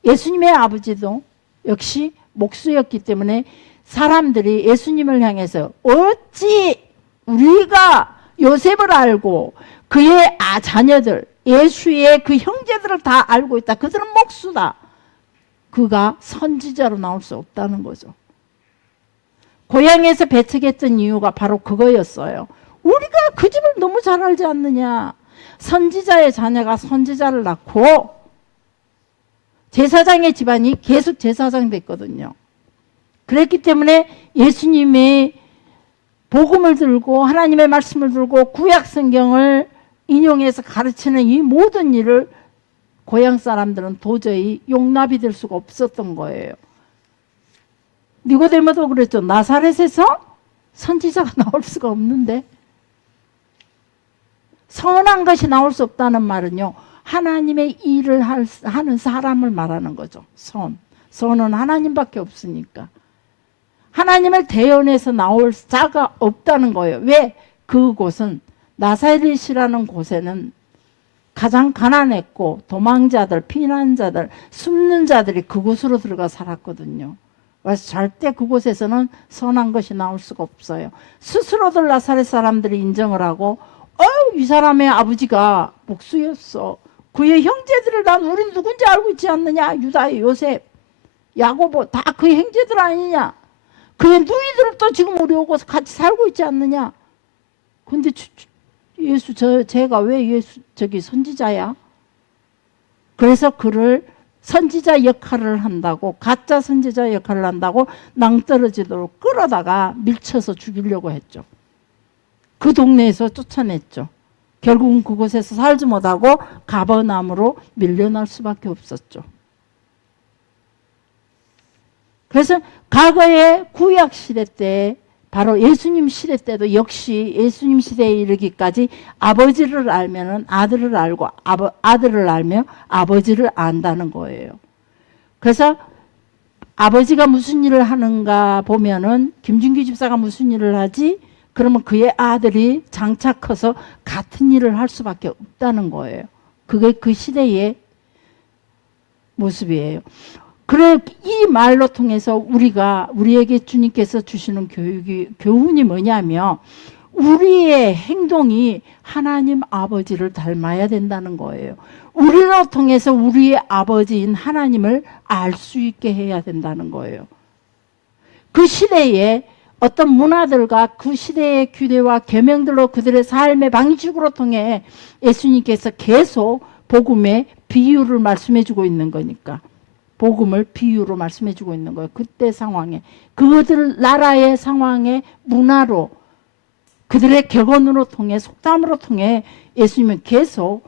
예수님의 아버지도 역시 목수였기 때문에 사람들이 예수님을 향해서, 어찌 우리가 요셉을 알고 그의 자녀들, 예수의 그 형제들을 다 알고 있다. 그들은 목수다. 그가 선지자로 나올 수 없다는 거죠. 고향에서 배척했던 이유가 바로 그거였어요. 우리가 그 집을 너무 잘 알지 않느냐. 선지자의 자녀가 선지자를 낳고 제사장의 집안이 계속 제사장 됐거든요. 그랬기 때문에 예수님의 복음을 들고 하나님의 말씀을 들고 구약 성경을 인용해서 가르치는 이 모든 일을 고향 사람들은 도저히 용납이 될 수가 없었던 거예요. 니고데모도 그랬죠. 나사렛에서 선지자가 나올 수가 없는데, 선한 것이 나올 수 없다는 말은요, 하나님의 일을 하는 사람을 말하는 거죠. 선은 하나님밖에 없으니까. 하나님을 대언해서 나올 자가 없다는 거예요. 왜? 그곳은, 나사렛이라는 곳에는 가장 가난했고 도망자들, 피난자들, 숨는 자들이 그곳으로 들어가 살았거든요. 그래서 절대 그곳에서는 선한 것이 나올 수가 없어요. 스스로들 나사렛 사람들이 인정을 하고, 이 사람의 아버지가 목수였어. 그의 형제들을 난 우린 누군지 알고 있지 않느냐? 유다의 요셉, 야고보 다 그의 형제들 아니냐? 그의 누이들도 지금 우리 오고 같이 살고 있지 않느냐? 근데 제가 왜 저기 선지자야? 그래서 그를 선지자 역할을 한다고, 가짜 선지자 역할을 한다고 낭떠러지도록 끌어다가 밀쳐서 죽이려고 했죠. 그 동네에서 쫓아냈죠. 결국은 그곳에서 살지 못하고 가버나움으로 밀려날 수밖에 없었죠. 그래서 과거의 구약 시대 때, 바로 예수님 시대 때도 역시 예수님 시대에 이르기까지 아버지를 알면은 아들을 알고, 아들을 알며 아버지를 안다는 거예요. 그래서 아버지가 무슨 일을 하는가 보면은, 김준기 집사가 무슨 일을 하지? 그러면 그의 아들이 장차 커서 같은 일을 할 수밖에 없다는 거예요. 그게 그 시대의 모습이에요. 그래, 이 말로 통해서 우리에게 주님께서 주시는 교훈이 뭐냐면, 우리의 행동이 하나님 아버지를 닮아야 된다는 거예요. 우리로 통해서 우리의 아버지인 하나님을 알 수 있게 해야 된다는 거예요. 그 시대에 어떤 문화들과 그 시대의 규례와 계명들로 그들의 삶의 방식으로 통해 예수님께서 계속 복음의 비유를 말씀해 주고 있는 거니까, 복음을 비유로 말씀해 주고 있는 거예요. 그때 상황에, 그들 나라의 상황의 문화로, 그들의 격언으로 통해, 속담으로 통해 예수님은 계속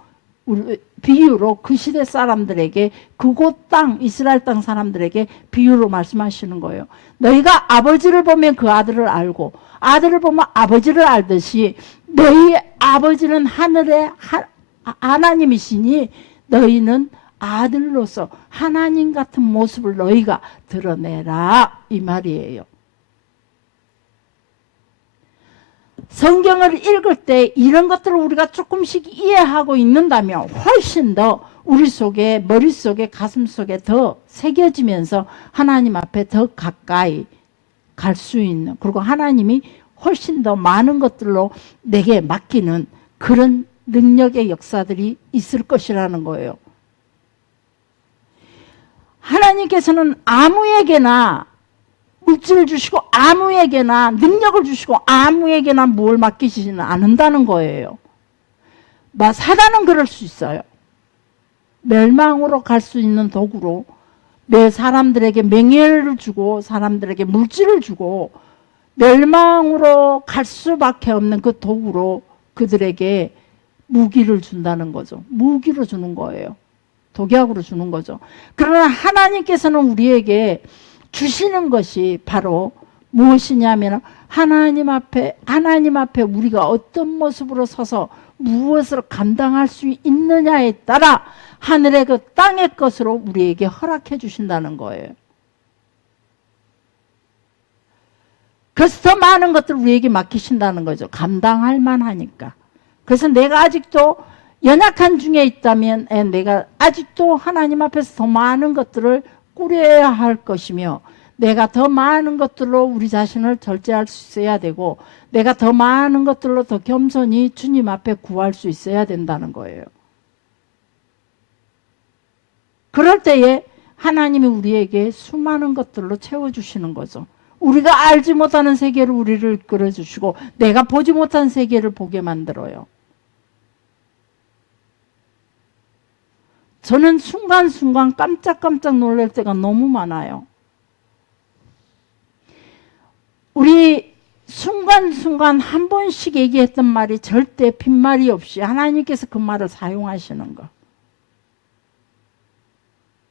비유로 그 시대 사람들에게, 그곳 땅, 이스라엘 땅 사람들에게 비유로 말씀하시는 거예요. 너희가 아버지를 보면 그 아들을 알고, 아들을 보면 아버지를 알듯이 너희 아버지는 하늘의 하나님이시니 너희는 아들로서 하나님 같은 모습을 너희가 드러내라, 이 말이에요. 성경을 읽을 때 이런 것들을 우리가 조금씩 이해하고 있는다면 훨씬 더 우리 속에, 머릿속에, 가슴속에 더 새겨지면서 하나님 앞에 더 가까이 갈 수 있는, 그리고 하나님이 훨씬 더 많은 것들로 내게 맡기는 그런 능력의 역사들이 있을 것이라는 거예요. 하나님께서는 아무에게나 물질을 주시고, 아무에게나 능력을 주시고, 아무에게나 뭘 맡기시지는 않는다는 거예요. 사단은 그럴 수 있어요. 멸망으로 갈 수 있는 도구로 내 사람들에게 명예를 주고, 사람들에게 물질을 주고, 멸망으로 갈 수밖에 없는 그 도구로 그들에게 무기를 준다는 거죠. 무기로 주는 거예요. 독약으로 주는 거죠. 그러나 하나님께서는 우리에게 주시는 것이 바로 무엇이냐면, 하나님 앞에 우리가 어떤 모습으로 서서 무엇을 감당할 수 있느냐에 따라 하늘의 그 땅의 것으로 우리에게 허락해 주신다는 거예요. 그래서 더 많은 것들을 우리에게 맡기신다는 거죠. 감당할 만하니까. 그래서 내가 아직도 연약한 중에 있다면 내가 아직도 하나님 앞에서 더 많은 것들을 꾸려야 할 것이며, 내가 더 많은 것들로 우리 자신을 절제할 수 있어야 되고, 내가 더 많은 것들로 더 겸손히 주님 앞에 구할 수 있어야 된다는 거예요. 그럴 때에 하나님이 우리에게 수많은 것들로 채워주시는 거죠. 우리가 알지 못하는 세계를 우리를 이끌어 주시고, 내가 보지 못한 세계를 보게 만들어요. 저는 순간순간 깜짝깜짝 놀랄 때가 너무 많아요. 우리 순간순간 한 번씩 얘기했던 말이 절대 빈말이 없이 하나님께서 그 말을 사용하시는 거.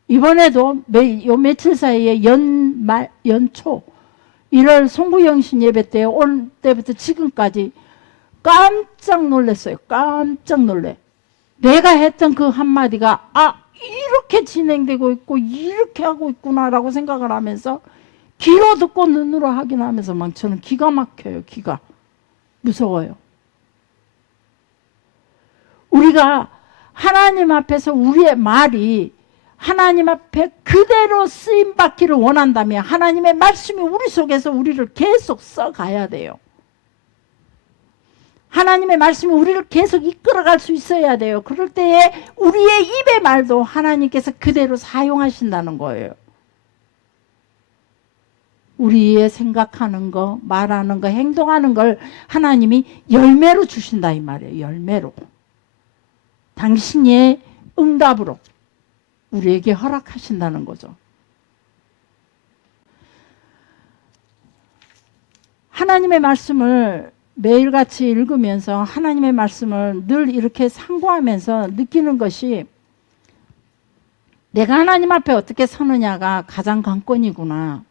이번에도 요 며칠 사이에 연초 1월 송구영신 예배 때 올 때부터 지금까지 깜짝 놀랐어요. 깜짝 놀래. 내가 했던 그 한마디가 이렇게 진행되고 있고 이렇게 하고 있구나라고 생각을 하면서 귀로 듣고 눈으로 확인하면서 막 저는 기가 막혀요. 기가 무서워요. 우리가 하나님 앞에서 우리의 말이 하나님 앞에 그대로 쓰임받기를 원한다면 하나님의 말씀이 우리 속에서 우리를 계속 써가야 돼요. 하나님의 말씀이 우리를 계속 이끌어갈 수 있어야 돼요. 그럴 때에 우리의 입의 말도 하나님께서 그대로 사용하신다는 거예요. 우리의 생각하는 거, 말하는 거, 행동하는 걸 하나님이 열매로 주신다 이 말이에요. 열매로. 당신의 응답으로 우리에게 허락하신다는 거죠. 하나님의 말씀을 매일같이 읽으면서 하나님의 말씀을 늘 이렇게 상고하면서 느끼는 것이 내가 하나님 앞에 어떻게 서느냐가 가장 관건이구나.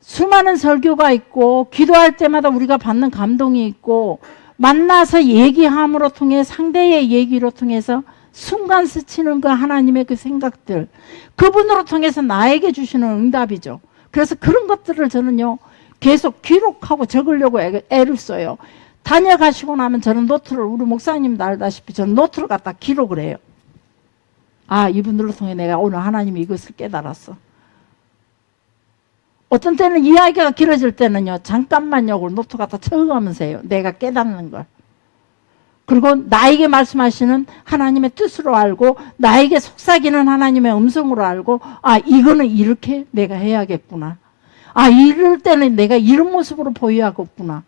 수많은 설교가 있고 기도할 때마다 우리가 받는 감동이 있고 만나서 얘기함으로 통해 상대의 얘기로 통해서 순간 스치는 그 하나님의 그 생각들 그분으로 통해서 나에게 주시는 응답이죠. 그래서 그런 것들을 저는요 계속 기록하고 적으려고 애를 써요. 다녀가시고 나면 저는 노트를 우리 목사님도 알다시피 저는 노트를 갖다 기록을 해요. 이분들로 통해 내가 오늘 하나님이 이것을 깨달았어. 어떤 때는 이야기가 길어질 때는요 잠깐만요 노트 갖다 적어가면서 해요. 내가 깨닫는 걸. 그리고 나에게 말씀하시는 하나님의 뜻으로 알고 나에게 속삭이는 하나님의 음성으로 알고 이거는 이렇게 내가 해야겠구나. 이럴 때는 내가 이런 모습으로 보여야겠구나.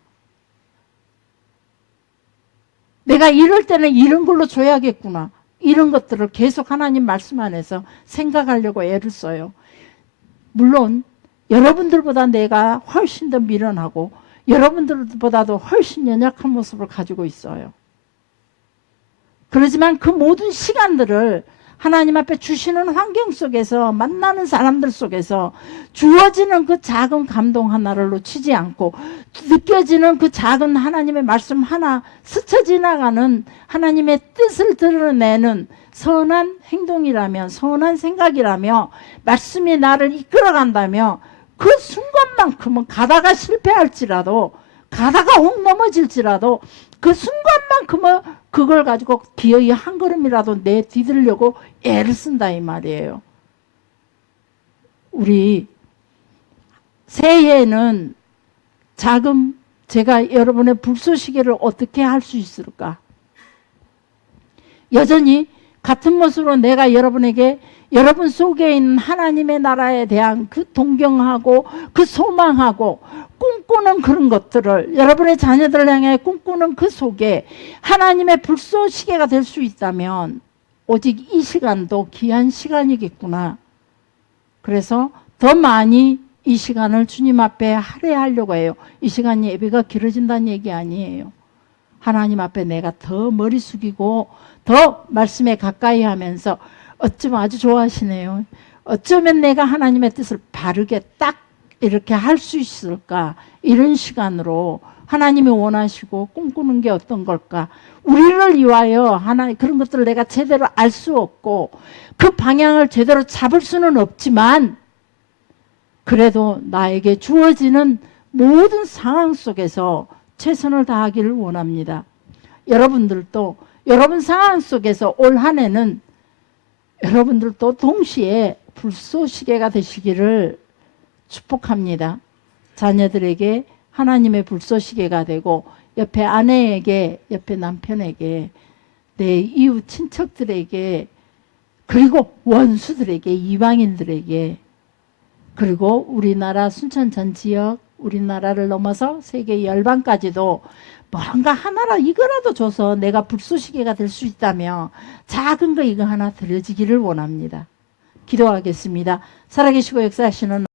내가 이럴 때는 이런 걸로 줘야겠구나. 이런 것들을 계속 하나님 말씀 안에서 생각하려고 애를 써요. 물론 여러분들보다 내가 훨씬 더 미련하고 여러분들보다도 훨씬 연약한 모습을 가지고 있어요. 그렇지만 그 모든 시간들을 하나님 앞에 주시는 환경 속에서 만나는 사람들 속에서 주어지는 그 작은 감동 하나를 놓치지 않고 느껴지는 그 작은 하나님의 말씀 하나 스쳐 지나가는 하나님의 뜻을 드러내는 선한 행동이라면 선한 생각이라며 말씀이 나를 이끌어간다며 그 순간만큼은 가다가 실패할지라도 가다가 혹 넘어질지라도 그 순간만큼은 그걸 가지고 기어이 한 걸음이라도 뒤들려고 애를 쓴다 이 말이에요. 우리 새해에는 제가 여러분의 불쏘시개를 어떻게 할 수 있을까? 여전히 같은 모습으로 내가 여러분에게 여러분 속에 있는 하나님의 나라에 대한 그 동경하고 그 소망하고 꿈꾸는 그런 것들을 여러분의 자녀들을 향해 꿈꾸는 그 속에 하나님의 불쏘시개가 될 수 있다면 오직 이 시간도 귀한 시간이겠구나. 그래서 더 많이 이 시간을 주님 앞에 할애하려고 해요. 이 시간이 예배가 길어진다는 얘기 아니에요. 하나님 앞에 내가 더 머리 숙이고 더 말씀에 가까이 하면서 어쩌면 아주 좋아하시네요. 어쩌면 내가 하나님의 뜻을 바르게 딱 이렇게 할 수 있을까? 이런 시간으로 하나님이 원하시고 꿈꾸는 게 어떤 걸까? 우리를 위하여 그런 것들을 내가 제대로 알 수 없고 그 방향을 제대로 잡을 수는 없지만 그래도 나에게 주어지는 모든 상황 속에서 최선을 다하기를 원합니다. 여러분들도 여러분 상황 속에서 올 한 해는 여러분들도 동시에 불쏘시개가 되시기를 축복합니다. 자녀들에게 하나님의 불쏘시개가 되고 옆에 아내에게 옆에 남편에게 내 이웃 친척들에게 그리고 원수들에게 이방인들에게 그리고 우리나라 순천 전 지역 우리나라를 넘어서 세계 열방까지도 뭔가 하나라 이거라도 줘서 내가 불쏘시개가 될 수 있다며 작은 거 이거 하나 드려지기를 원합니다. 기도하겠습니다. 살아계시고 역사하시는